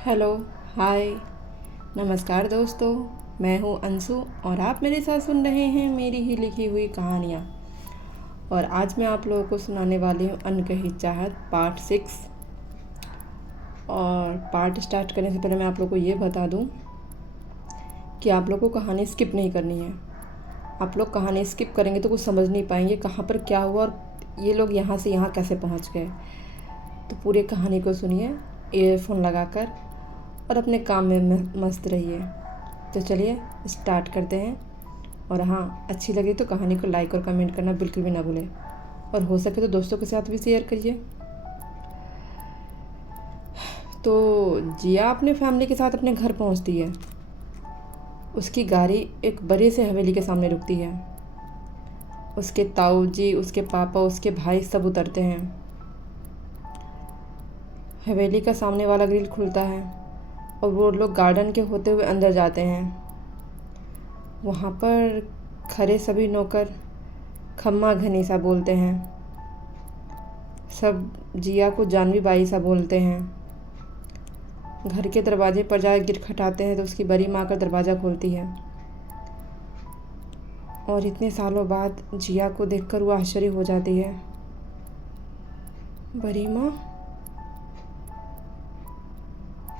Hello, हाय, नमस्कार दोस्तों। मैं हूँ अंशु और आप मेरे साथ सुन रहे हैं मेरी ही लिखी हुई कहानियाँ। और आज मैं आप लोगों को सुनाने वाली हूँ अनकही चाहत पार्ट 6। और पार्ट स्टार्ट करने से पहले मैं आप लोगों को ये बता दूँ कि आप लोगों को कहानी स्किप नहीं करनी है। आप लोग कहानी स्किप करेंगे तो कुछ समझ नहीं पाएंगे कहाँ पर क्या हुआ और ये लोग यहाँ से यहाँ कैसे पहुँच गए। तो पूरी कहानी को सुनिए ईयरफोन लगाकर और अपने काम में मस्त रहिए। तो चलिए स्टार्ट करते हैं। और हाँ, अच्छी लगी तो कहानी को लाइक और कमेंट करना बिल्कुल भी ना भूलें और हो सके तो दोस्तों के साथ भी शेयर करिए। तो जिया अपने फैमिली के साथ अपने घर पहुंचती है। उसकी गाड़ी एक बड़े से हवेली के सामने रुकती है। उसके ताऊ जी, उसके पापा, उसके भाई सब उतरते हैं। हवेली का सामने वाला ग्रिल खुलता है और वो लोग गार्डन के होते हुए अंदर जाते हैं। वहाँ पर खड़े सभी नौकर खम्मा घनी सा बोलते हैं। सब जिया को जानवी बाई सा बोलते हैं। घर के दरवाजे पर जाकर गिटखटाते हैं तो उसकी बड़ी माँ का दरवाज़ा खोलती है। और इतने सालों बाद जिया को देखकर वो आश्चर्य हो जाती है। बड़ी माँ।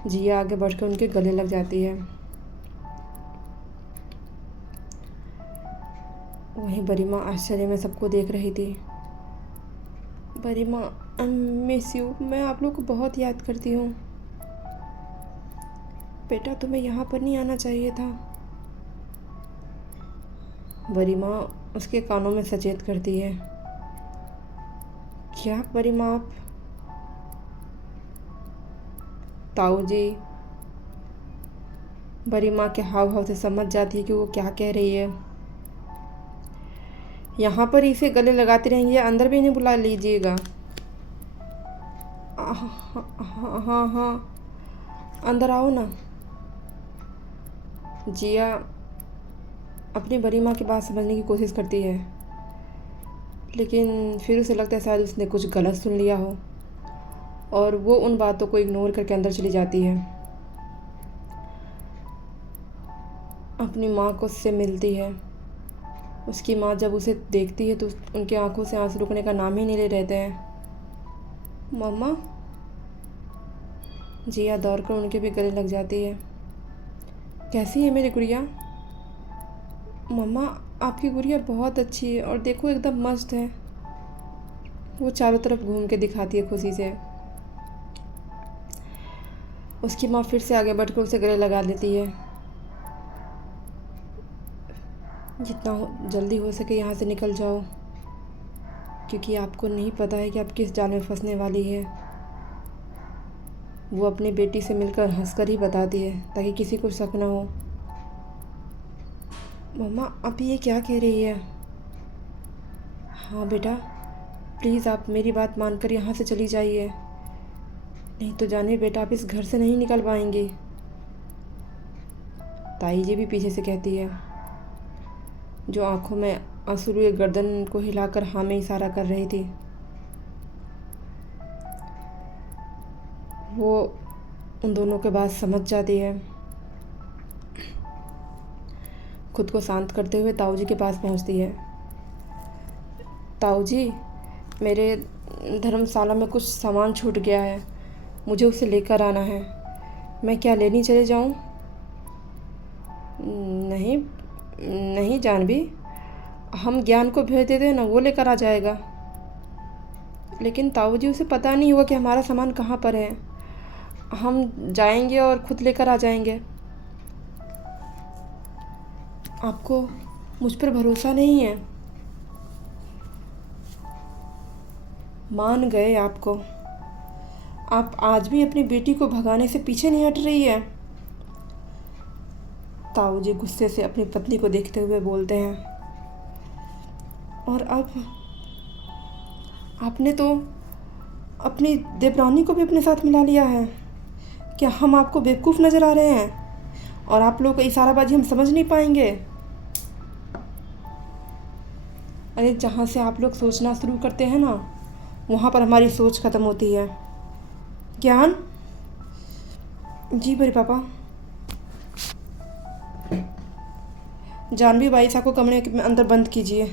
जिया आगे बढ़कर उनके गले लग जाती है। वहीं बड़ी माँ आश्चर्य में सबको देख रही थी। बड़ी माँ, आई मिस यू। मैं आप लोग को बहुत याद करती हूँ। बेटा, तुम्हें यहाँ पर नहीं आना चाहिए था। बड़ी माँ उसके कानों में सचेत करती है। क्या बड़ी माँ आप? ताऊ जी बड़ी माँ के हाव भाव से समझ जाती है कि वो क्या कह रही है। यहाँ पर इसे गले लगाते रहेंगे या अंदर भी इन्हें बुला लीजिएगा। हाँ हाँ हाँ, अंदर आओ ना। जिया अपनी बड़ी माँ की बात समझने की कोशिश करती है, लेकिन फिर उसे लगता है शायद उसने कुछ गलत सुन लिया हो और वो उन बातों को इग्नोर करके अंदर चली जाती है। अपनी माँ को उससे मिलती है। उसकी माँ जब उसे देखती है तो उनकी आंखों से आंसू रुकने का नाम ही नहीं ले रहते हैं। मम्मा। जिया दौड़कर उनके भी गले लग जाती है। कैसी है मेरी गुड़िया? मम्मा, आपकी गुड़िया बहुत अच्छी है और देखो एकदम मस्त है। वो चारों तरफ घूम के दिखाती है खुशी से। उसकी माँ फिर से आगे बढ़कर उसे गले लगा लेती है। जितना जल्दी हो सके यहाँ से निकल जाओ, क्योंकि आपको नहीं पता है कि आप किस जाल में फंसने वाली है। वो अपनी बेटी से मिलकर हंसकर ही बताती है ताकि किसी को शक न हो। मम्मा, आप ये क्या कह रही है? हाँ बेटा, प्लीज़ आप मेरी बात मानकर यहाँ से चली जाइए, नहीं तो जाने बेटा आप इस घर से नहीं निकल पाएंगे। ताई जी भी पीछे से कहती है, जो आंखों में आंसू लिए गर्दन को हिलाकर हाँ में इशारा कर रही थी। वो उन दोनों के बात समझ जाती है। खुद को शांत करते हुए ताऊ जी के पास पहुंचती है। ताऊ जी, मेरे धर्मशाला में कुछ सामान छूट गया है, मुझे उसे लेकर आना है। मैं क्या लेनी चले जाऊं? नहीं नहीं जानवी, हम ज्ञान को भेज देते हैं ना, वो लेकर आ जाएगा। लेकिन ताऊ जी, उसे पता नहीं होगा कि हमारा सामान कहाँ पर है। हम जाएंगे और खुद लेकर आ जाएंगे। आपको मुझ पर भरोसा नहीं है? मान गए आपको। आप आज भी अपनी बेटी को भगाने से पीछे नहीं हट रही है। ताऊ जी गुस्से से अपनी पत्नी को देखते हुए बोलते हैं। और अब आपने तो अपनी देवरानी को भी अपने साथ मिला लिया है। क्या हम आपको बेवकूफ़ नज़र आ रहे हैं और आप लोग का इशाराबाजी हम समझ नहीं पाएंगे? अरे, जहाँ से आप लोग सोचना शुरू करते हैं ना, वहाँ पर हमारी सोच ख़त्म होती है। ज्ञान, जी बड़े पापा। जानवी बाई साहब को कमरे में अंदर बंद कीजिए।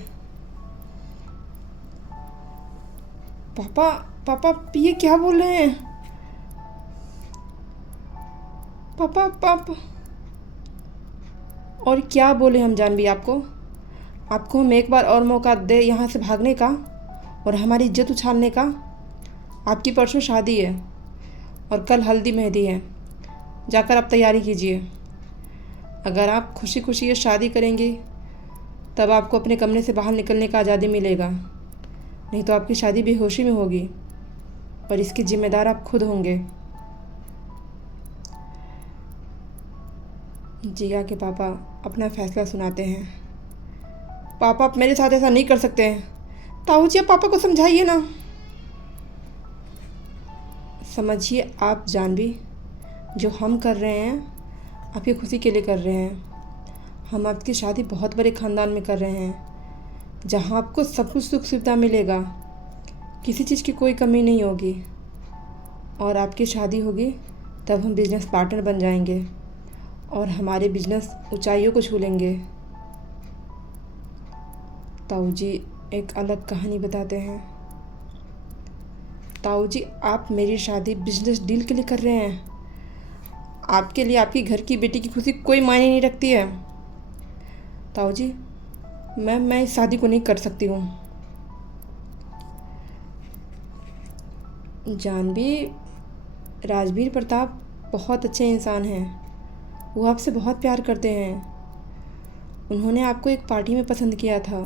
पापा पापा ये क्या बोल रहे हैं? पापा पापा और क्या बोले हम जानवी आपको? आपको हम एक बार और मौका दे यहाँ से भागने का और हमारी इज्जत उछालने का? आपकी परसों शादी है और कल हल्दी मेहंदी है, जाकर आप तैयारी कीजिए। अगर आप खुशी खुशी ये शादी करेंगी तब आपको अपने कमरे से बाहर निकलने का आज़ादी मिलेगा, नहीं तो आपकी शादी बेहोशी में होगी और इसकी जिम्मेदार आप खुद होंगे। जिया के पापा अपना फैसला सुनाते हैं। पापा आप मेरे साथ ऐसा नहीं कर सकते हैं। ताऊ जी आप पापा को समझाइए ना। समझिए आप जानवी, जो हम कर रहे हैं आपकी खुशी के लिए कर रहे हैं। हम आपकी शादी बहुत बड़े ख़ानदान में कर रहे हैं जहाँ आपको सब कुछ सुख सुविधा मिलेगा, किसी चीज़ की कोई कमी नहीं होगी। और आपकी शादी होगी तब हम बिजनेस पार्टनर बन जाएंगे और हमारे बिजनेस ऊंचाइयों को छू लेंगे। ताऊ जी एक अलग कहानी बताते हैं। ताऊ जी आप मेरी शादी बिजनेस डील के लिए कर रहे हैं। आपके लिए आपकी घर की बेटी की खुशी कोई मायने नहीं रखती है। ताऊ जी मैं इस शादी को नहीं कर सकती हूँ। जानवी, राजवीर प्रताप बहुत अच्छे इंसान हैं, वो आपसे बहुत प्यार करते हैं। उन्होंने आपको एक पार्टी में पसंद किया था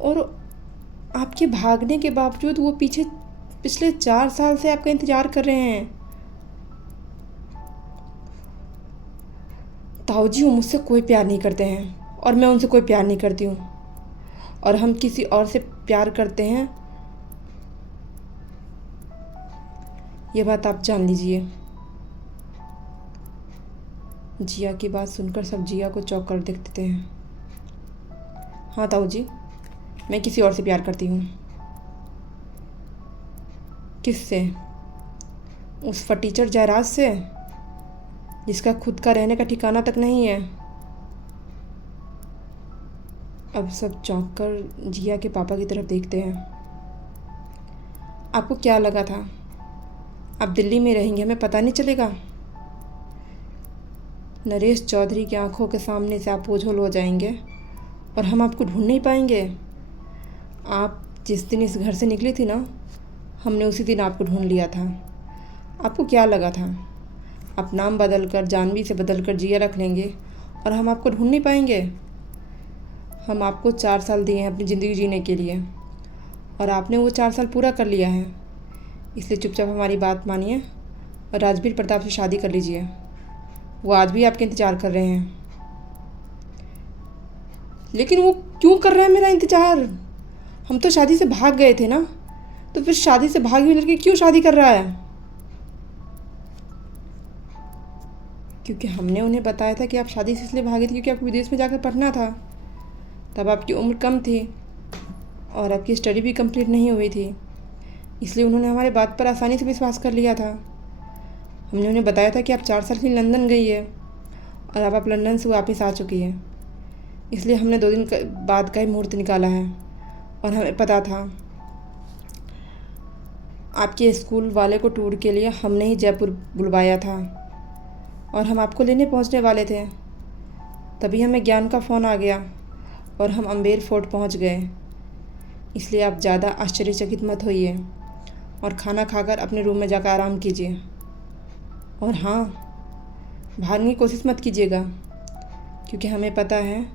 और आपके भागने के बावजूद वो पिछले 4 साल से आपका इंतज़ार कर रहे हैं। ताऊ जी वो मुझसे कोई प्यार नहीं करते हैं और मैं उनसे कोई प्यार नहीं करती हूँ, और हम किसी और से प्यार करते हैं ये बात आप जान लीजिए। जिया की बात सुनकर सब जिया को चौंक कर देखते हैं। हाँ ताऊ जी मैं किसी और से प्यार करती हूँ। किससे? उस फटीचर जयराज से जिसका खुद का रहने का ठिकाना तक नहीं है। अब सब चौंक कर जिया के पापा की तरफ देखते हैं। आपको क्या लगा था आप दिल्ली में रहेंगे हमें पता नहीं चलेगा? नरेश चौधरी की आंखों के सामने से आप ओझल हो जाएंगे और हम आपको ढूंढ नहीं पाएंगे। आप जिस दिन इस घर से निकली थी ना, हमने उसी दिन आपको ढूंढ लिया था। आपको क्या लगा था आप नाम बदल कर जानवी से बदल कर जिया रख लेंगे और हम आपको ढूंढ नहीं पाएंगे? हम आपको 4 साल दिए हैं अपनी ज़िंदगी जीने के लिए और आपने वो 4 साल पूरा कर लिया है। इसलिए चुपचाप हमारी बात मानिए और राजवीर प्रताप से शादी कर लीजिए। वो आज भी आपके इंतज़ार कर रहे हैं। लेकिन वो क्यों कर रहे हैं मेरा इंतज़ार? हम तो शादी से भाग गए थे ना, तो फिर शादी से भागी हुई लड़की क्यों शादी कर रहा है? क्योंकि हमने उन्हें बताया था कि आप शादी से इसलिए भागे थे क्योंकि आपको विदेश में जाकर पढ़ना था। तब आपकी उम्र कम थी और आपकी स्टडी भी कंप्लीट नहीं हुई थी, इसलिए उन्होंने हमारे बात पर आसानी से विश्वास कर लिया था। हमने उन्हें बताया था कि आप 4 साल के लिए लंदन गई है और अब आप लंदन से वापस आ चुकी है, इसलिए हमने 2 दिन बाद का ही मुहूर्त निकाला है। और हमें पता था आपके स्कूल वाले को टूर के लिए हमने ही जयपुर बुलवाया था और हम आपको लेने पहुंचने वाले थे। तभी हमें ज्ञान का फ़ोन आ गया और हम अम्बेर फोर्ट पहुंच गए। इसलिए आप ज़्यादा आश्चर्यचकित मत होइए और खाना खाकर अपने रूम में जाकर आराम कीजिए। और हाँ, भागने की कोशिश मत कीजिएगा क्योंकि हमें पता है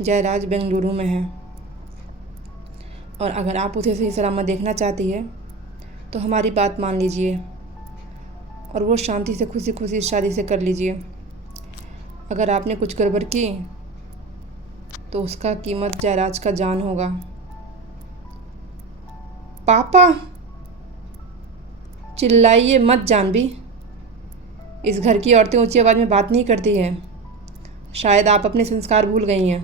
जयराज बेंगलुरु में है और अगर आप उसे सही सलामत देखना चाहती है तो हमारी बात मान लीजिए और वो शांति से खुशी खुशी इस शादी से कर लीजिए। अगर आपने कुछ गड़बड़ की तो उसका कीमत जयराज का जान होगा। पापा चिल्लाइए मत जानवी, इस घर की औरतें ऊंची आवाज़ में बात नहीं करती हैं। शायद आप अपने संस्कार भूल गई हैं।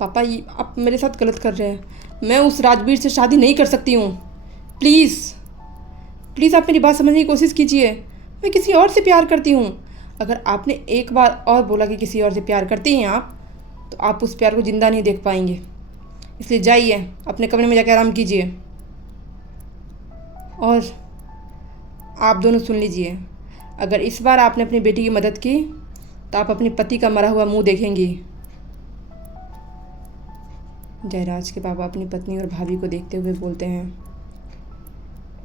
पापा ये आप मेरे साथ गलत कर रहे हैं। मैं उस राजवीर से शादी नहीं कर सकती हूँ। प्लीज़ प्लीज़ आप मेरी बात समझने की कोशिश कीजिए। मैं किसी और से प्यार करती हूँ। अगर आपने एक बार और बोला कि किसी और से प्यार करती हैं आप, तो आप उस प्यार को ज़िंदा नहीं देख पाएंगे। इसलिए जाइए, अपने कमरे में जाकर आराम कीजिए। और आप दोनों सुन लीजिए, अगर इस बार आपने अपनी बेटी की मदद की तो आप अपने पति का मरा हुआ मुंह देखेंगी। जयराज के पापा अपनी पत्नी और भाभी को देखते हुए बोलते हैं,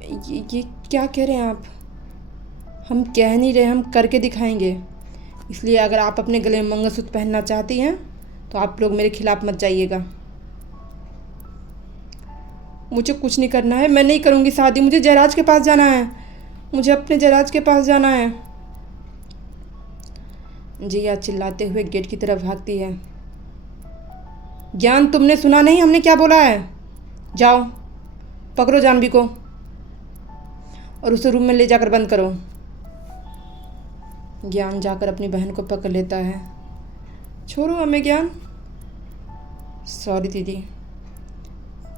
ये क्या कह रहे हैं आप? हम कह नहीं रहे, हम करके दिखाएंगे। इसलिए अगर आप अपने गले में मंगलसूत्र पहनना चाहती हैं तो आप लोग मेरे खिलाफ मत जाइएगा। मुझे कुछ नहीं करना है, मैं नहीं करूँगी शादी। मुझे जयराज के पास जाना है, मुझे अपने जयराज के पास जाना है। जिया चिल्लाते हुए गेट की तरफ भागती है। ज्ञान, तुमने सुना नहीं हमने क्या बोला है? जाओ पकड़ो जानवी को और उसे रूम में ले जाकर बंद करो। ज्ञान जाकर अपनी बहन को पकड़ लेता है। छोड़ो हमें ज्ञान। सॉरी दीदी,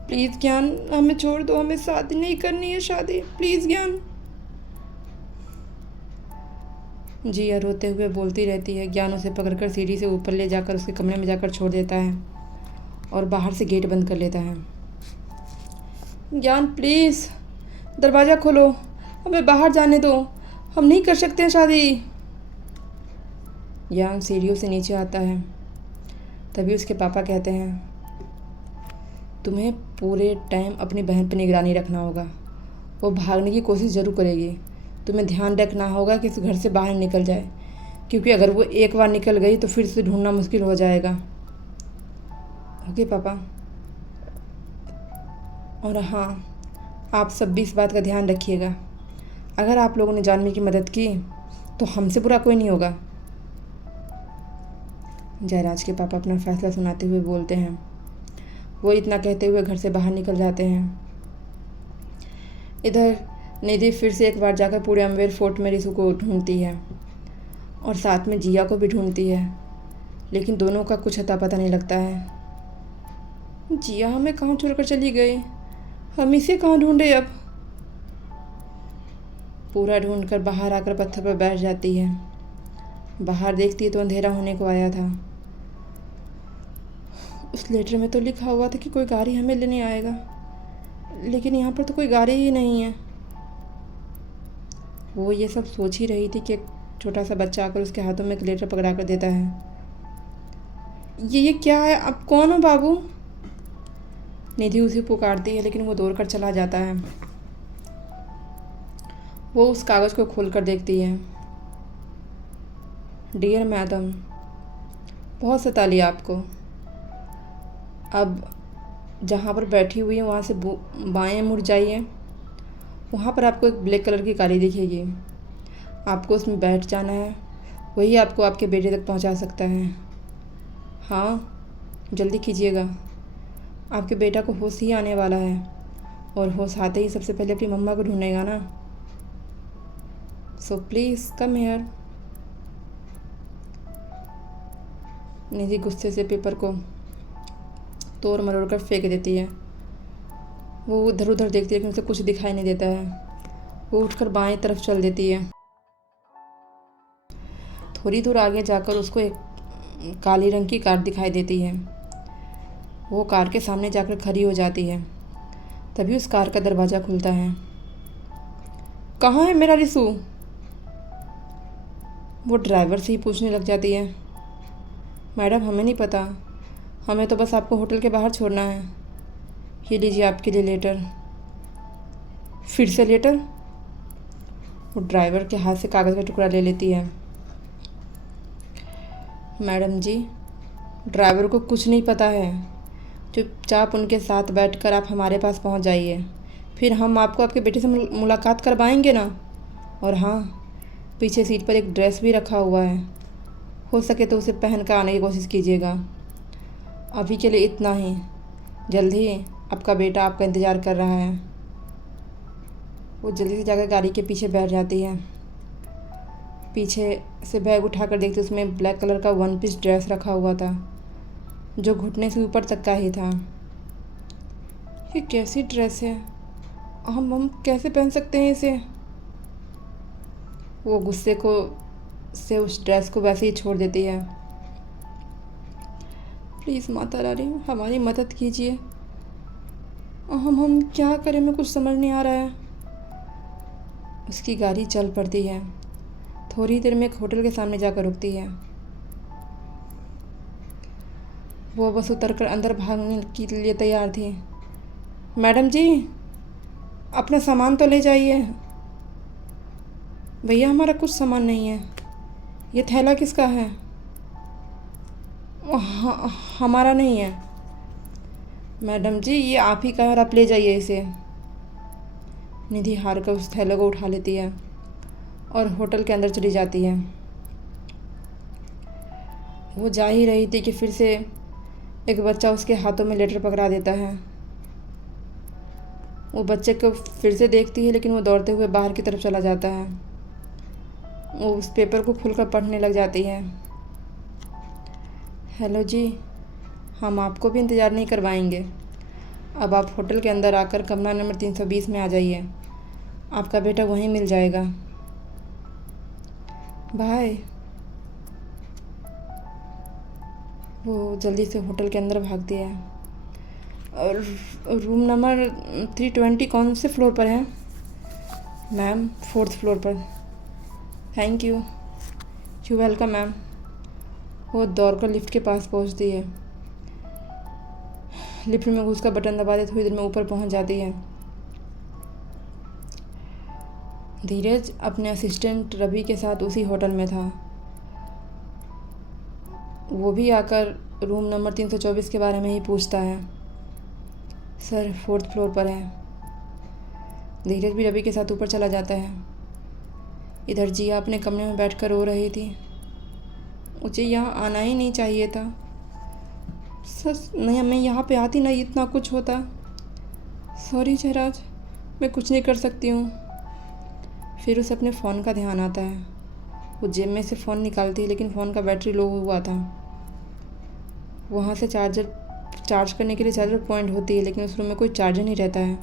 प्लीज़ ज्ञान हमें छोड़ दो, हमें शादी नहीं करनी है, शादी प्लीज़ ज्ञान। जिया रोते हुए बोलती रहती है। ज्ञान उसे पकड़कर सीढ़ी से ऊपर ले जाकर उसके कमरे में जाकर छोड़ देता है और बाहर से गेट बंद कर लेता है। ज्ञान प्लीज़ दरवाज़ा खोलो, हमें बाहर जाने दो, हम नहीं कर सकते हैं शादी। ज्ञान सीढ़ियों से नीचे आता है। तभी उसके पापा कहते हैं, तुम्हें पूरे टाइम अपनी बहन पर निगरानी रखना होगा। वो भागने की कोशिश ज़रूर करेगी, तुम्हें ध्यान रखना होगा कि इस घर से बाहर निकल जाए, क्योंकि अगर वो एक बार निकल गई तो फिर उसे ढूंढना मुश्किल हो जाएगा। ओके पापा। और हाँ, आप सब भी इस बात का ध्यान रखिएगा, अगर आप लोगों ने जानवी की मदद की तो हमसे बुरा कोई नहीं होगा। जयराज के पापा अपना फैसला सुनाते हुए बोलते हैं। वो इतना कहते हुए घर से बाहर निकल जाते हैं। इधर निधि फिर से एक बार जाकर पूरे अमवेर फोर्ट में रिशु को ढूंढती है और साथ में जिया को भी ढूंढती है, लेकिन दोनों का कुछ अता पता नहीं लगता है। जिया हमें कहाँ छोड़कर चली गई, हम इसे कहाँ ढूंढे अब? पूरा ढूंढकर बाहर आकर पत्थर पर बैठ जाती है। बाहर देखती है तो अंधेरा होने को आया था। उस लेटर में तो लिखा हुआ था कि कोई गाड़ी हमें लेने आएगा, लेकिन यहाँ पर तो कोई गाड़ी ही नहीं है। वो ये सब सोच ही रही थी कि एक छोटा सा बच्चा आकर उसके हाथों में एक लेटर पकड़ा कर देता है। ये क्या है? आप कौन हो बाबू? निधि उसे पुकारती है, लेकिन वो दौड़ कर चला जाता है। वो उस कागज़ को खोलकर देखती है। डियर मैडम, बहुत सता लिया आपको। अब जहाँ पर बैठी हुई है वहाँ से बाएं मुड़ जाइए, वहाँ पर आपको एक ब्लैक कलर की गाड़ी दिखेगी। आपको उसमें बैठ जाना है, वही आपको आपके बेटे तक पहुँचा सकता है। हाँ जल्दी कीजिएगा, आपके बेटा को होश ही आने वाला है, और होश आते ही सबसे पहले अपनी मम्मा को ढूंढेगा ना। So please come here. निधि गुस्से से पेपर को तोड़ मरोड़ कर फेंक देती है। वो इधर उधर देखती है लेकिन उसे कुछ दिखाई नहीं देता है। वो उठकर बाएं तरफ चल देती है। थोड़ी दूर आगे जाकर उसको एक काली रंग की कार दिखाई देती है। वो कार के सामने जाकर खड़ी हो जाती है। तभी उस कार का दरवाज़ा खुलता है। कहाँ है मेरा रिशु? वो ड्राइवर से ही पूछने लग जाती है। मैडम हमें नहीं पता, हमें तो बस आपको होटल के बाहर छोड़ना है। ये लीजिए आपके लिए लेटर। फिर से लेटर? वो ड्राइवर के हाथ से कागज़ का टुकड़ा ले लेती है। मैडम जी, ड्राइवर को कुछ नहीं पता है, चुपचाप उनके साथ बैठकर आप हमारे पास पहुंच जाइए, फिर हम आपको आपके बेटे से मुलाकात करवाएंगे ना। और हाँ, पीछे सीट पर एक ड्रेस भी रखा हुआ है, हो सके तो उसे पहन कर आने की कोशिश कीजिएगा। अभी के लिए इतना ही, जल्द ही आपका बेटा आपका इंतज़ार कर रहा है। वो जल्दी से जाकर गाड़ी के पीछे बैठ जाती है। पीछे से बैग उठाकर देखते उसमें ब्लैक कलर का वन पीस ड्रेस रखा हुआ था, जो घुटने से ऊपर तक का ही था। ये कैसी ड्रेस है? हम कैसे पहन सकते हैं इसे? वो गुस्से को से उस ड्रेस को वैसे ही छोड़ देती है। प्लीज़ माता रानी हमारी मदद कीजिए, हम क्या करें, मैं कुछ समझ नहीं आ रहा है। उसकी गाड़ी चल पड़ती है। थोड़ी देर में एक होटल के सामने जाकर रुकती है। वो बस उतरकर अंदर भागने के लिए तैयार थी। मैडम जी अपना सामान तो ले जाइए। भैया हमारा कुछ सामान नहीं है। ये थैला किसका है? हमारा नहीं है। मैडम जी ये आप ही का है और आप ले जाइए इसे। निधि हार कर उस थैले को उठा लेती है और होटल के अंदर चली जाती है। वो जा ही रही थी कि फिर से एक बच्चा उसके हाथों में लेटर पकड़ा देता है। वो बच्चे को फिर से देखती है लेकिन वो दौड़ते हुए बाहर की तरफ चला जाता है। वो उस पेपर को खुलकर पढ़ने लग जाती है। हेलो जी, हम आपको भी इंतज़ार नहीं करवाएंगे। अब आप होटल के अंदर आकर कमरा नंबर 320 में आ जाइए। आपका बेटा वहीं मिल जाएगा। बाय। वो जल्दी से होटल के अंदर भागती है। और रूम नंबर 320 कौन से फ्लोर पर है? मैम 4th फ्लोर पर। Thank you. You welcome ma'am. वो दौड़कर लिफ्ट के पास पहुंचती है। लिफ्ट में घुसकर बटन दबा दे, थोड़ी देर में ऊपर पहुंच जाती है। धीरज अपने असिस्टेंट रवि के साथ उसी होटल में था। वो भी आकर रूम नंबर 324 के बारे में ही पूछता है। सर 4th फ्लोर पर है। धीरज भी रवि के साथ ऊपर चला जाता है। इधर जिया अपने कमरे में बैठकर रो रही थी। मुझे यहाँ आना ही नहीं चाहिए था। सच नहीं, मैं यहाँ पे आती ना इतना कुछ होता। सॉरी जयराज, मैं कुछ नहीं कर सकती हूँ। फिर उसे अपने फ़ोन का ध्यान आता है। वो जेब में से फ़ोन निकालती है लेकिन फ़ोन का बैटरी लो हुआ था। वहाँ से चार्ज करने के लिए चार्जर पॉइंट होती है लेकिन उस रूम में कोई चार्जर नहीं रहता है।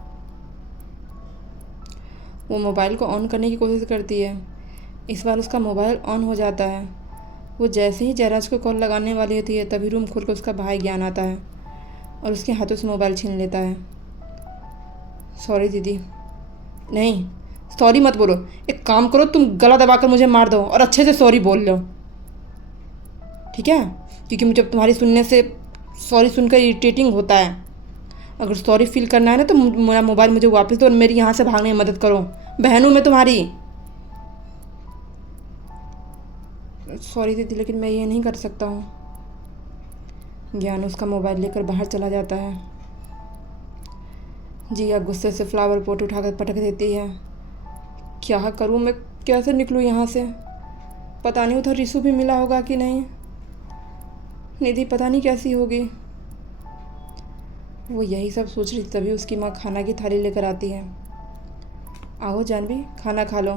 वो मोबाइल को ऑन करने की कोशिश करती है। इस बार उसका मोबाइल ऑन हो जाता है। वो जैसे ही जयराज को कॉल लगाने वाली होती है तभी रूम खोलकर उसका भाई ज्ञान आता है और उसके हाथों से मोबाइल छीन लेता है। सॉरी दीदी। नहीं, सॉरी मत बोलो। एक काम करो, तुम गला दबाकर मुझे मार दो और अच्छे से सॉरी बोल लो, ठीक है? क्योंकि मुझे तुम्हारी सुनने से सॉरी सुनकर इरिटेटिंग होता है। अगर सॉरी फील करना है ना तो मेरा मोबाइल मुझे वापस दो और मेरी यहाँ से भागने में मदद करो। बहन हूँ मैं तुम्हारी। सॉरी दीदी लेकिन मैं ये नहीं कर सकता हूँ। ज्ञान उसका मोबाइल लेकर बाहर चला जाता है। जिया गुस्से से फ्लावर पॉट उठाकर पटक देती है। क्या करूँ मैं, कैसे निकलूँ यहाँ से? पता नहीं उधर रिशु भी मिला होगा कि नहीं। निधि पता नहीं कैसी होगी। वो यही सब सोच रही थी तभी उसकी माँ खाना की थाली लेकर आती है। आओ जानवी, खाना खा लो।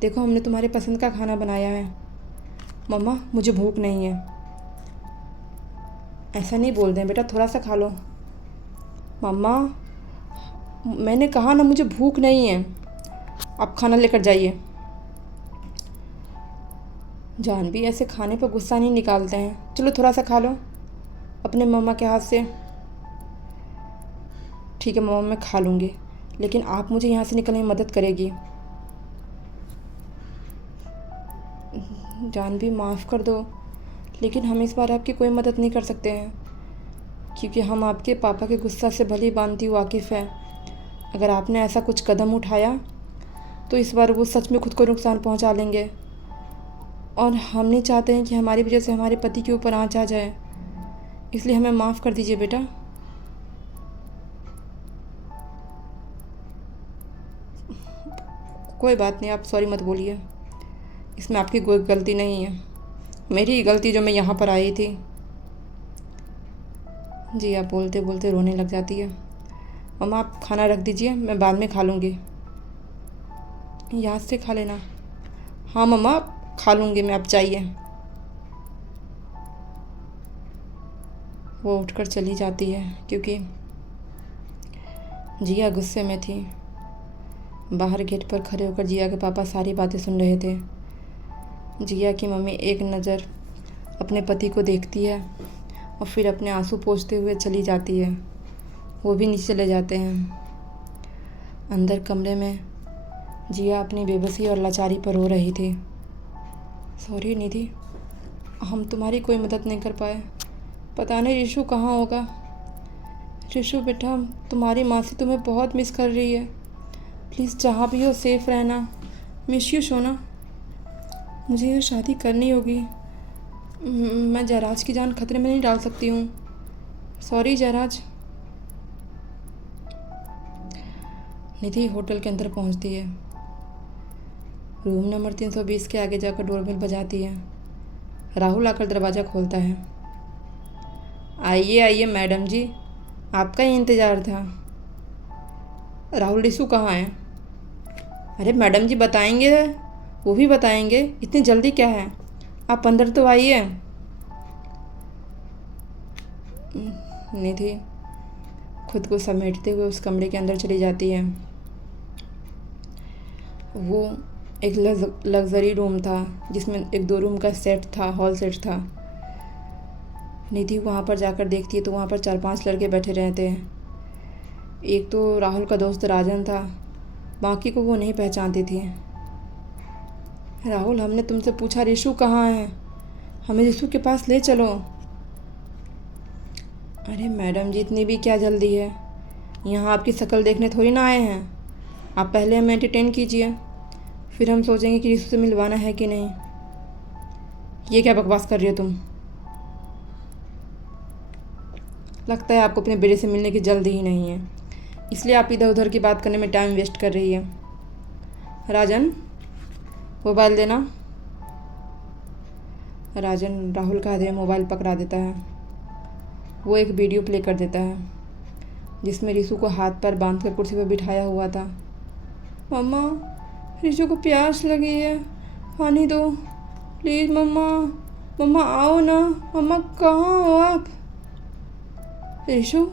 देखो हमने तुम्हारे पसंद का खाना बनाया है। मम्मा मुझे भूख नहीं है। ऐसा नहीं बोल दें बेटा, थोड़ा सा खा लो। मम्मा मैंने कहा ना मुझे भूख नहीं है। आप खाना लेकर जाइए। जानवी ऐसे खाने पर गुस्सा नहीं निकालते हैं। चलो थोड़ा सा खा लो अपने मम्मा के हाथ से। ठीक है मम्मा मैं खा लूँगी, लेकिन आप मुझे यहाँ से निकलने में मदद करेगी। जानवी माफ़ कर दो, लेकिन हम इस बार आपकी कोई मदद नहीं कर सकते हैं क्योंकि हम आपके पापा के गुस्सा से भली भांति वाकिफ़ है। अगर आपने ऐसा कुछ कदम उठाया तो इस बार वो सच में खुद को नुकसान पहुंचा लेंगे और हम नहीं चाहते हैं कि हमारी वजह से हमारे पति के ऊपर आँच आ जाए। इसलिए हमें माफ़ कर दीजिए बेटा। कोई बात नहीं, आप सॉरी मत बोलिए। इसमें आपकी कोई गलती नहीं है, मेरी ही गलती जो मैं यहाँ पर आई थी। जी आप बोलते बोलते रोने लग जाती है। मम्मा आप खाना रख दीजिए, मैं बाद में खा लूँगी। याद से खा लेना। हाँ मम्मा खा लूँगी मैं, आप चाहिए। वो उठकर चली जाती है क्योंकि जिया गुस्से में थी। बाहर गेट पर खड़े होकर जिया के पापा सारी बातें सुन रहे थे। जिया की मम्मी एक नज़र अपने पति को देखती है और फिर अपने आंसू पोंछते हुए चली जाती है। वो भी नीचे चले जाते हैं। अंदर कमरे में जिया अपनी बेबसी और लाचारी पर रो रही थी। सॉरी निधि, हम तुम्हारी कोई मदद नहीं कर पाए। पता नहीं रिशु कहाँ होगा। रिशु बेटा, तुम्हारी मासी तुम्हें बहुत मिस कर रही है। प्लीज़ जहाँ भी हो सेफ रहना। मिस यू सोना। मुझे ये शादी करनी होगी। मैं जयराज की जान खतरे में नहीं डाल सकती हूँ। सॉरी जयराज। निधि होटल के अंदर पहुँचती है। रूम नंबर 320 के आगे जाकर डोरबेल बजाती है। राहुल आकर दरवाज़ा खोलता है। आइए आइए मैडम जी, आपका ही इंतज़ार था। राहुल, रिशु कहाँ है? अरे मैडम जी बताएंगे, वो भी बताएंगे, इतनी जल्दी क्या है? आप अंदर तो आइए। निधि खुद को समेटते हुए उस कमरे के अंदर चली जाती है। वो एक लग्जरी रूम था जिसमें एक 2 रूम का सेट था, हॉल सेट था। निधि वहाँ पर जाकर देखती है तो वहाँ पर 4-5 लड़के बैठे रहते हैं। एक तो राहुल का दोस्त राजन था, बाकी को वो नहीं पहचानती थी। राहुल, हमने तुमसे पूछा रिशु कहाँ है, हमें रिशु के पास ले चलो। अरे मैडम जी, इतनी भी क्या जल्दी है? यहाँ आपकी शक्ल देखने थोड़ी ना आए हैं। आप पहले हमें एंटरटेन कीजिए, फिर हम सोचेंगे कि रिशु से मिलवाना है कि नहीं। ये क्या बकवास कर रही हो तुम? लगता है आपको अपने बेटे से मिलने की जल्दी ही नहीं है, इसलिए आप इधर उधर की बात करने में टाइम वेस्ट कर रही है। राजन, मोबाइल देना। राजन राहुल का हाथ में मोबाइल पकड़ा देता है। वो एक वीडियो प्ले कर देता है जिसमें रिशु को हाथ पर बांध कर कुर्सी पर बिठाया हुआ था। मम्मा, रिशु को प्यास लगी है, पानी दो प्लीज़। मम्मा, मम्मा आओ ना। मम्मा कहाँ हो आप? रिशु,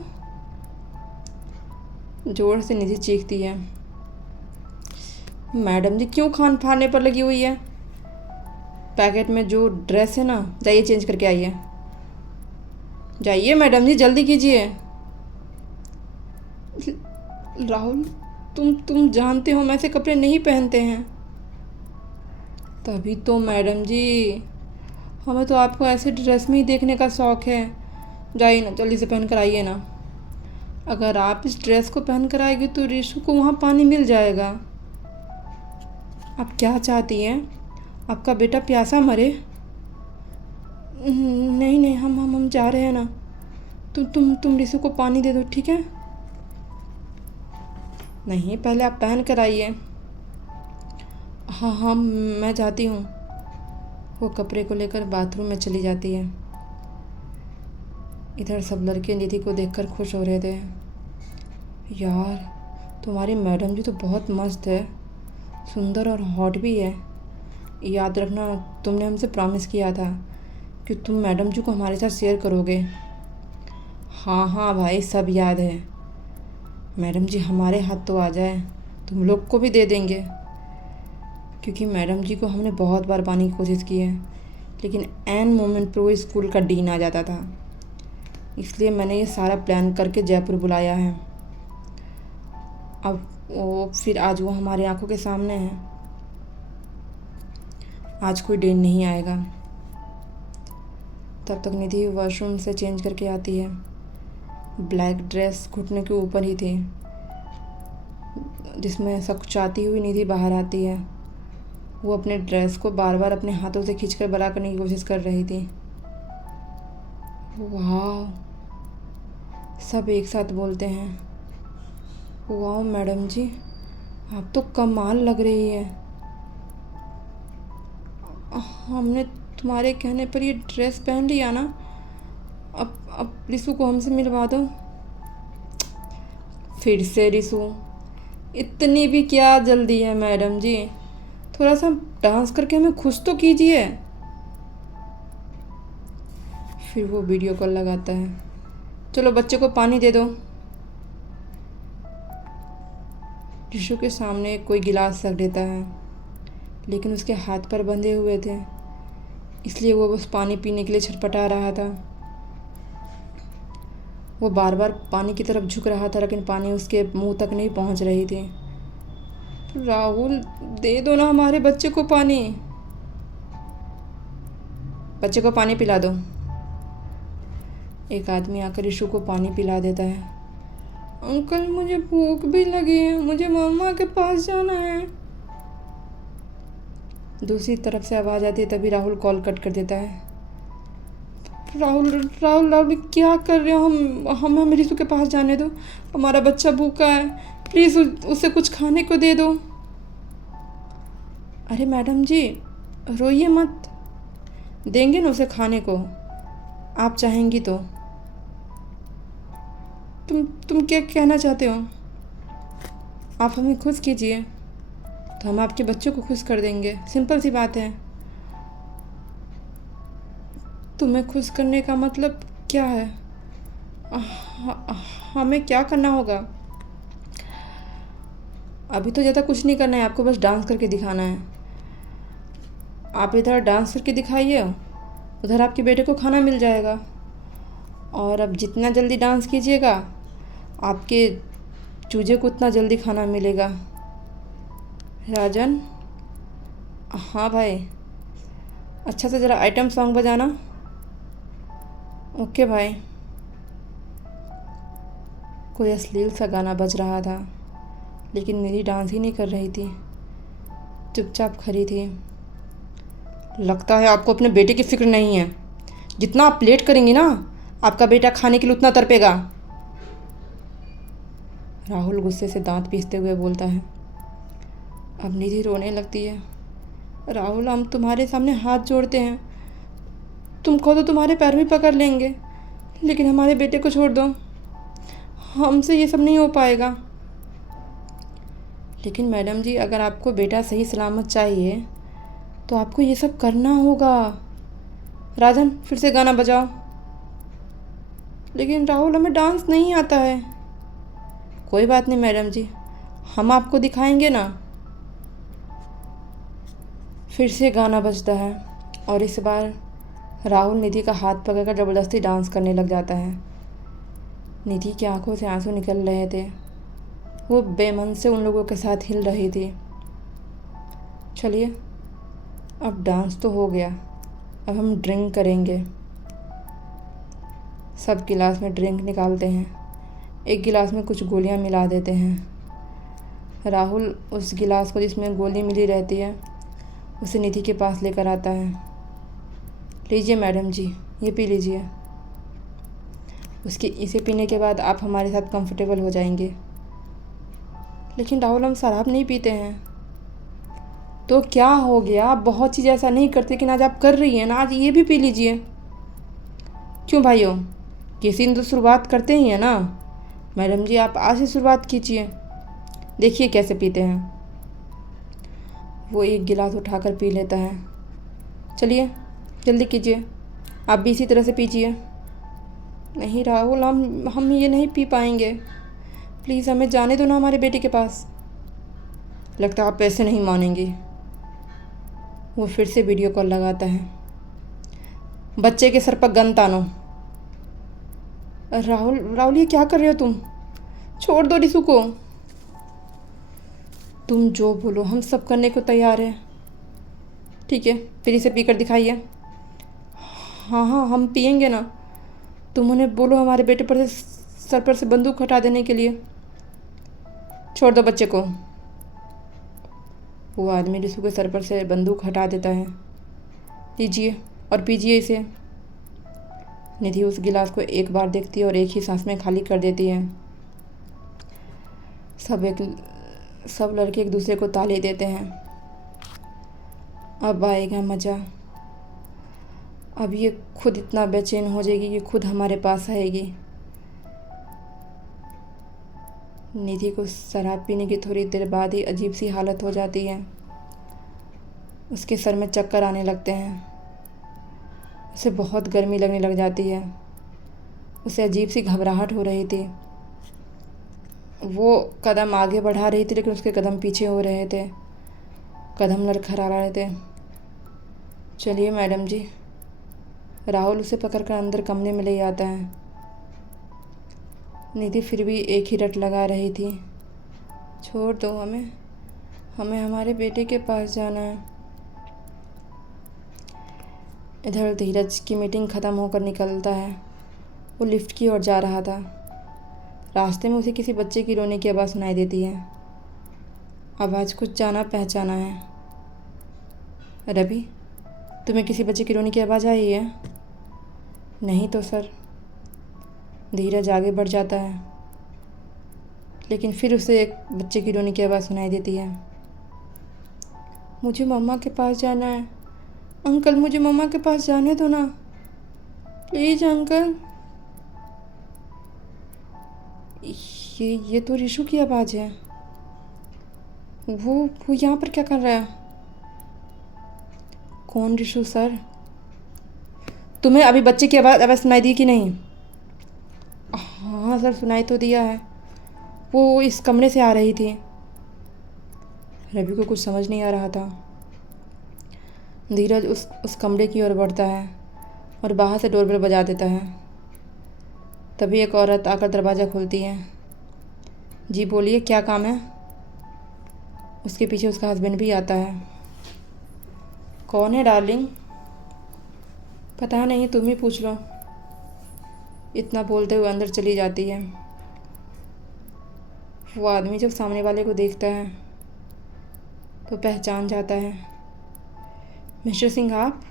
जोर से निधि चीखती है। मैडम जी क्यों खान फाड़ने पर लगी हुई है? पैकेट में जो ड्रेस है ना, जाइए चेंज करके आइए। जाइए मैडम जी, जल्दी कीजिए। राहुल, तुम जानते हो मैं ऐसे कपड़े नहीं पहनते हैं। तभी तो मैडम जी, हमें तो आपको ऐसे ड्रेस में ही देखने का शौक़ है। जाइए ना, जल्दी से पहन कर आइए ना। अगर आप इस ड्रेस को पहन कर आएगी तो रिशु को वहाँ पानी मिल जाएगा। आप क्या चाहती हैं? आपका बेटा प्यासा मरे? नहीं नहीं, हम जा रहे हैं ना। तुम रिशु को पानी दे दो, ठीक है? नहीं, पहले आप पहन कर आइए। हाँ, मैं जाती हूँ। वो कपड़े को लेकर बाथरूम में चली जाती है। इधर सब लड़के निधि को देखकर खुश हो रहे थे। यार, तुम्हारी मैडम जी तो बहुत मस्त है, सुंदर और हॉट भी है। याद रखना, तुमने हमसे प्रॉमिस किया था कि तुम मैडम जी को हमारे साथ शेयर करोगे। हाँ भाई, सब याद है। मैडम जी हमारे हाथ तो आ जाए, तुम लोग को भी दे देंगे। क्योंकि मैडम जी को हमने बहुत बार पाने की कोशिश की है, लेकिन ऐन मोमेंट पर वो स्कूल का डीन आ जाता था। इसलिए मैंने ये सारा प्लान करके जयपुर बुलाया है। अब फिर आज वो हमारी आंखों के सामने है। आज कोई डीन नहीं आएगा। तब तक निधि वॉशरूम से चेंज करके आती है। ब्लैक ड्रेस घुटने के ऊपर ही थी, जिसमें सकचाती हुई निधि बाहर आती है। वो अपने ड्रेस को बार बार अपने हाथों से खींचकर बड़ा करने की कोशिश कर रही थी। वाह, सब एक साथ बोलते हैं। वाह मैडम जी, आप तो कमाल लग रही है। हमने तुम्हारे कहने पर ये ड्रेस पहन लिया ना। अब रिशु को हमसे मिलवा दो। फिर से रिशु, इतनी भी क्या जल्दी है मैडम जी? थोड़ा सा डांस करके हमें खुश तो कीजिए। फिर वो वीडियो कॉल लगाता है। चलो बच्चे को पानी दे दो। रिशु के सामने कोई गिलास रख देता है, लेकिन उसके हाथ पर बंधे हुए थे, इसलिए वो बस पानी पीने के लिए छटपटा रहा था। वो बार बार पानी की तरफ झुक रहा था, लेकिन पानी उसके मुंह तक नहीं पहुंच रही थी। राहुल, दे दो ना हमारे बच्चे को पानी, बच्चे को पानी पिला दो। एक आदमी आकर रिशु को पानी पिला देता है। अंकल, मुझे भूख भी लगी है, मुझे मम्मा के पास जाना है। दूसरी तरफ से आवाज़ आती है, तभी राहुल कॉल कट कर देता है। राहुल राहुल राहुल, क्या कर रहे हो? हमें रिशु के पास जाने दो, हमारा बच्चा भूखा है, प्लीज़ उसे कुछ खाने को दे दो। अरे मैडम जी, रोइए मत, देंगे ना उसे खाने को, आप चाहेंगी तो। तुम क्या कहना चाहते हो? आप हमें खुश कीजिए तो हम आपके बच्चों को खुश कर देंगे, सिंपल सी बात है। तुम्हें खुश करने का मतलब क्या है? हमें क्या करना होगा? अभी तो ज़्यादा कुछ नहीं करना है, आपको बस डांस करके दिखाना है। आप इधर डांस करके दिखाइए, उधर आपके बेटे को खाना मिल जाएगा। और अब जितना जल्दी डांस कीजिएगा, आपके चूजे को उतना जल्दी खाना मिलेगा। राजन, हाँ भाई, अच्छा से ज़रा आइटम सॉन्ग बजाना। ओके भाई। कोई अश्लील सा गाना बज रहा था, लेकिन निधि डांस ही नहीं कर रही थी, चुपचाप खड़ी थी। लगता है आपको अपने बेटे की फिक्र नहीं है। जितना आप लेट करेंगी ना, आपका बेटा खाने के लिए उतना तड़पेगा। राहुल गुस्से से दांत पीसते हुए बोलता है। अब निधि रोने लगती है। राहुल, हम तुम्हारे सामने हाथ जोड़ते हैं, तुम कहो तो तुम्हारे पैर भी पकड़ लेंगे, लेकिन हमारे बेटे को छोड़ दो, हमसे ये सब नहीं हो पाएगा। लेकिन मैडम जी, अगर आपको बेटा सही सलामत चाहिए तो आपको ये सब करना होगा। राजन, फिर से गाना बजाओ। लेकिन राहुल, हमें डांस नहीं आता है। कोई बात नहीं मैडम जी, हम आपको दिखाएंगे ना। फिर से गाना बजता है और इस बार राहुल निधि का हाथ पकड़कर ज़बरदस्ती डांस करने लग जाता है। निधि की आंखों से आंसू निकल रहे थे, वो बेमन से उन लोगों के साथ हिल रही थी। चलिए, अब डांस तो हो गया, अब हम ड्रिंक करेंगे। सब गिलास में ड्रिंक निकालते हैं, एक गिलास में कुछ गोलियां मिला देते हैं। राहुल उस गिलास को जिसमें गोली मिली रहती है उसे निधि के पास लेकर आता है। लीजिए मैडम जी, ये पी लीजिए, इसे पीने के बाद आप हमारे साथ कंफर्टेबल हो जाएंगे। लेकिन राहुल, हम शराब नहीं पीते हैं। तो क्या हो गया? आप बहुत चीज़ ऐसा नहीं करते, लेकिन आज आप कर रही हैं ना, आज ये भी पी लीजिए। क्यों भाइयों, किसी दिन तो शुरुआत करते ही हैं ना। मैडम जी, आप आज से शुरुआत कीजिए, देखिए कैसे पीते हैं। वो एक गिलास उठाकर पी लेता है। चलिए जल्दी कीजिए, आप भी इसी तरह से पीजिए। नहीं राहुल, हम ये नहीं पी पाएंगे, प्लीज़ हमें जाने दो ना हमारे बेटे के पास। लगता है आप ऐसे नहीं मानेंगी। वो फिर से वीडियो कॉल लगाता है। बच्चे के सर पर गन तानो। राहुल, ये क्या कर रहे हो तुम? छोड़ दो रिशु को। तुम जो बोलो हम सब करने को तैयार हैं। ठीक है, फिर इसे पीकर दिखाइए। हाँ, हम पियेंगे ना। तुम उन्हें बोलो हमारे बेटे पर से सर पर से बंदूक हटा देने के लिए। छोड़ दो बच्चे को। वो आदमी रिशु के सर पर से बंदूक हटा देता है। लीजिए और पीजिए इसे। निधि उस गिलास को एक बार देखती है और एक ही सांस में खाली कर देती है। सब लड़के एक दूसरे को ताली देते हैं। अब आएगा मज़ा। अब ये खुद इतना बेचैन हो जाएगी कि खुद हमारे पास आएगी। निधि को शराब पीने की थोड़ी देर बाद ही अजीब सी हालत हो जाती है। उसके सर में चक्कर आने लगते हैं, उसे बहुत गर्मी लगने लग जाती है, उसे अजीब सी घबराहट हो रही थी। वो कदम आगे बढ़ा रही थी लेकिन उसके कदम पीछे हो रहे थे, कदम लड़खड़ा रहे थे। चलिए मैडम जी। राहुल उसे पकड़कर अंदर कमरे में ले आता है। निधि फिर भी एक ही रट लगा रही थी, छोड़ दो हमें, हमें हमारे बेटे के पास जाना है। इधर धीरज की मीटिंग ख़त्म होकर निकलता है। वो लिफ्ट की ओर जा रहा था। रास्ते में उसे किसी बच्चे की रोने की आवाज़ सुनाई देती है। आवाज़ कुछ जाना पहचाना है। रवि, तुम्हें किसी बच्चे की रोने की आवाज़ आई है? नहीं तो सर। धीरज आगे बढ़ जाता है, लेकिन फिर उसे एक बच्चे की रोने की आवाज़ सुनाई देती है। मुझे मम्मा के पास जाना है। अंकल, मुझे मम्मा के पास जाने दो ना, प्लीज़ अंकल। ये तो रिशु की आवाज़ है। वो यहाँ पर क्या कर रहा है? कौन रिशु सर? तुम्हें अभी बच्चे की आवाज़ सुनाई दी कि नहीं? हाँ सर, सुनाई तो दिया है। वो इस कमरे से आ रही थी। रवि को कुछ समझ नहीं आ रहा था। धीरज उस कमरे की ओर बढ़ता है और बाहर से डोरबेल बजा देता है। तभी एक औरत आकर दरवाज़ा खोलती है। जी बोलिए, क्या काम है? उसके पीछे उसका हस्बैंड भी आता है। कौन है डार्लिंग? पता नहीं, तुम ही पूछ लो। इतना बोलते हुए अंदर चली जाती है। वो आदमी जब सामने वाले को देखता है तो पहचान जाता है। मिस्टर सिंह, आप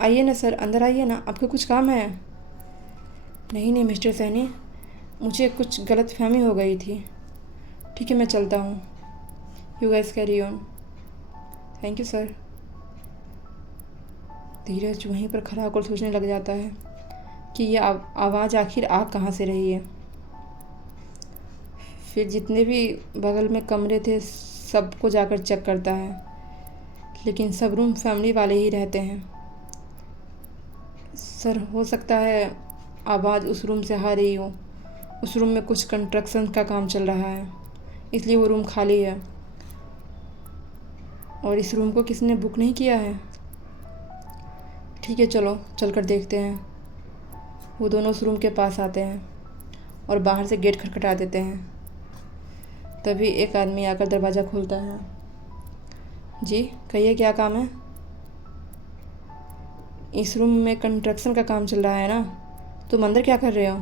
आइए ना सर, अंदर आइए ना, आपको कुछ काम है? नहीं मिस्टर सैनी, मुझे कुछ गलत फहमी हो गई थी। ठीक है, मैं चलता हूँ। You guys carry on. Thank you sir. Dheeraj वहीं पर खड़ा होकर सोचने लग जाता है कि ये आवाज़ आखिर आ कहाँ से रही है। फिर जितने भी बगल में कमरे थे सबको जाकर चेक करता है, लेकिन सब रूम फैमिली वाले ही रहते हैं। सर, हो सकता है आवाज़ उस रूम से आ रही हो। उस रूम में कुछ कंस्ट्रक्शन का काम चल रहा है, इसलिए वो रूम खाली है। और इस रूम को किसी ने बुक नहीं किया है। ठीक है, चलो चलकर देखते हैं। वो दोनों उस रूम के पास आते हैं और बाहर से गेट खटखटा देते हैं। तभी एक आदमी आकर दरवाज़ा खोलता है। जी कहिए, क्या काम है? इस रूम में कंस्ट्रक्शन का काम चल रहा है ना, तुम अंदर क्या कर रहे हो?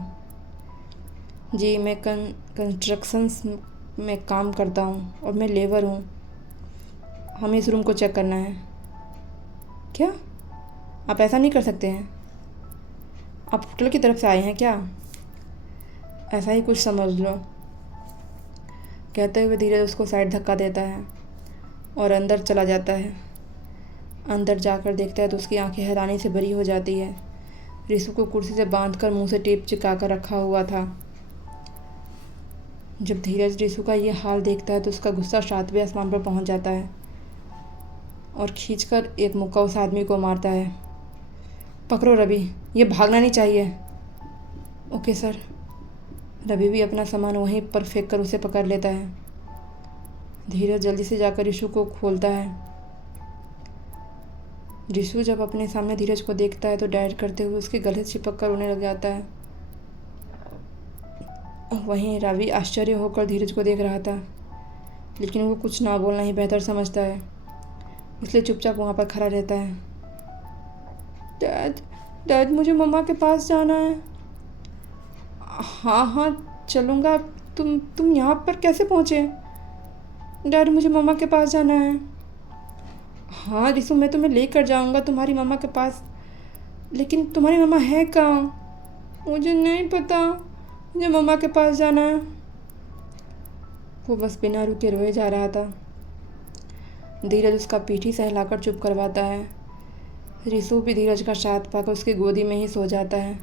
जी मैं कंस्ट्रक्शन में काम करता हूँ और मैं लेबर हूँ। हमें इस रूम को चेक करना है। क्या? आप ऐसा नहीं कर सकते हैं। आप होटल की तरफ से आए हैं क्या? ऐसा ही कुछ समझ लो। कहते हुए धीरे उसको साइड धक्का देता है और अंदर चला जाता है। अंदर जाकर देखता है तो उसकी आंखें हैरानी से भरी हो जाती है। रिशु को कुर्सी से बांधकर मुंह से टेप चिपका कर रखा हुआ था। जब धीरज रिशु का ये हाल देखता है तो उसका गुस्सा 7वें आसमान पर पहुंच जाता है और खींचकर एक मुक्का उस आदमी को मारता है। पकड़ो रवि, ये भागना नहीं चाहिए। Okay sir. रवि भी अपना सामान वहीं पर फेंक कर उसे पकड़ लेता है। धीरज जल्दी से जाकर रिशु को खोलता है। रिशु जब अपने सामने धीरज को देखता है तो डायर करते हुए उसके गले से चिपक कर रोने लग जाता है। वहीं रवि आश्चर्य होकर धीरज को देख रहा था, लेकिन वो कुछ ना बोलना ही बेहतर समझता है, इसलिए चुपचाप वहाँ पर खड़ा रहता है। डैड मुझे मम्मा के पास जाना है। हाँ चलूँगा। तुम यहाँ पर कैसे पहुँचे? डैड मुझे मम्मा के पास जाना है। हाँ रिशु, मैं तुम्हें लेकर जाऊँगा तुम्हारी मम्मा के पास, लेकिन तुम्हारी मम्मा है कहाँ? मुझे नहीं पता, मुझे मम्मा के पास जाना है। वो बस बिना रुके रोए जा रहा था। धीरज उसका पीठी सहलाकर चुप करवाता है। रिशु भी धीरज का साथ पाकर उसकी गोदी में ही सो जाता है।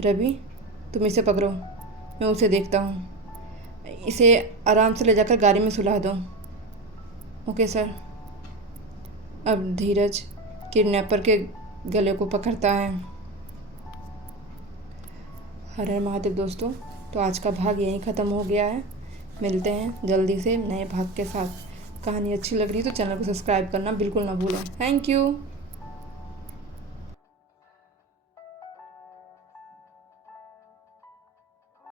रवि, तुम इसे पकड़ो, मैं उसे देखता हूँ। इसे आराम से ले जाकर गाड़ी में सुला दो। Okay sir. अब धीरज किडनैपर के गले को पकड़ता है। हर हर महादेव दोस्तों। तो आज का भाग यहीं ख़त्म हो गया है। मिलते हैं जल्दी से नए भाग के साथ। कहानी अच्छी लग रही तो चैनल को सब्सक्राइब करना बिल्कुल ना भूलें। Thank you.